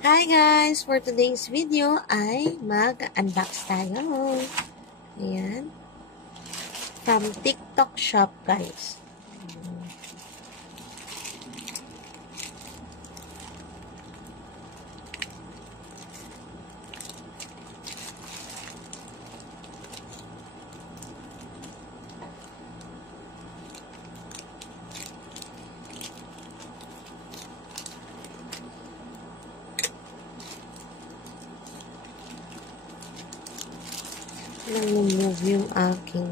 Hi guys! For today's video ay mag-unbox tayo. Ayan. From TikTok shop guys. Nang-move yung aking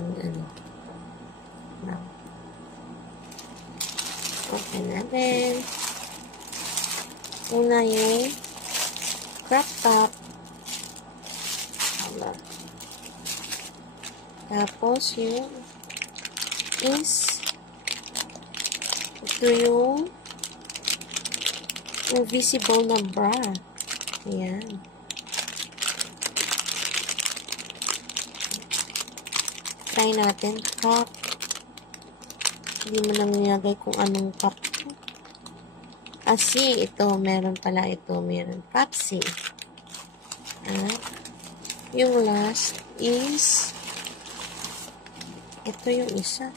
open natin. Una yung crop top. Tapos yung is ito yung visible na bra. Ayan. Try natin. Cup. Hindi mo lang nilagay kung anong cup. C. Ito. Meron pala ito. Meron cup C. At yung last is ito yung isa.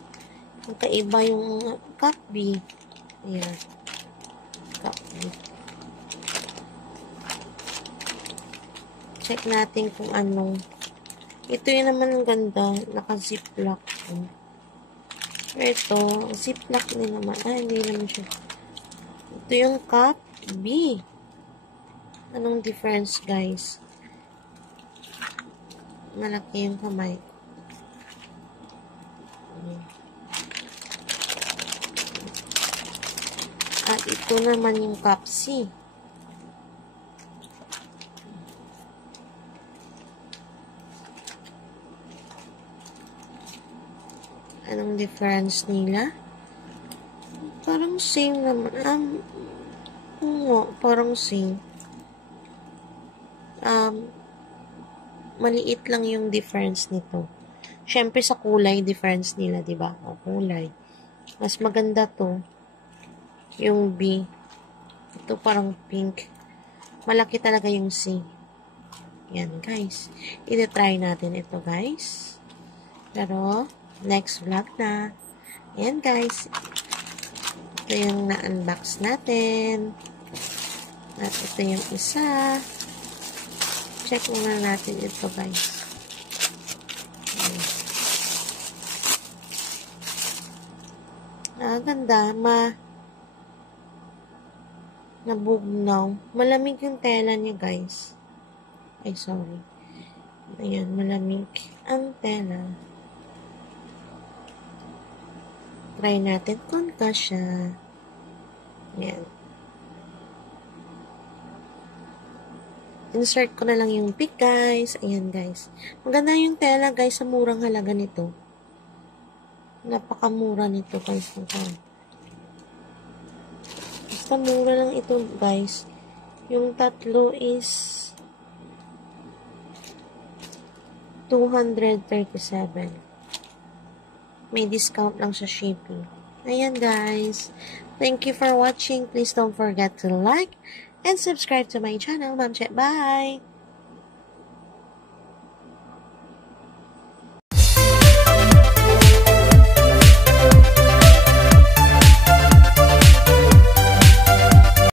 Yung kaiba yung cup B. Ayan. Cup B. Check natin kung anong. Ito yun naman ang ganda. Naka-ziplock. Pero ito, ziplock din naman. Hindi naman siya. Ito yung cup B. Anong difference, guys? Malaki yung kamay. At ito naman yung cup C. Anong difference nila? Parang same naman. Parang same. Maliit lang yung difference nito. Syempre sa kulay, difference nila, diba? O, kulay. Mas maganda to. Yung B. Ito parang pink. Malaki talaga yung C. Yan, guys. I-try natin ito, guys. Pero, next vlog na. Ayan guys. Ito yung na-unbox natin. At ito yung isa. Check muna natin ito guys. Ganda. Nabugnaw. Malamig yung tela niya guys. Ay, sorry. Ayan, malamig ang tela. Try natin kung kasya. Ayan. Insert ko na lang yung pic, guys. Ayan, guys. Maganda yung tela, guys, sa murang halaga nito. Napakamura nito, guys. Basta mura lang ito, guys. Yung tatlo is 237. May discount lang sa shipping. Ayan guys. Thank you for watching. Please don't forget to like and subscribe to my channel. Ma'am Che, bye!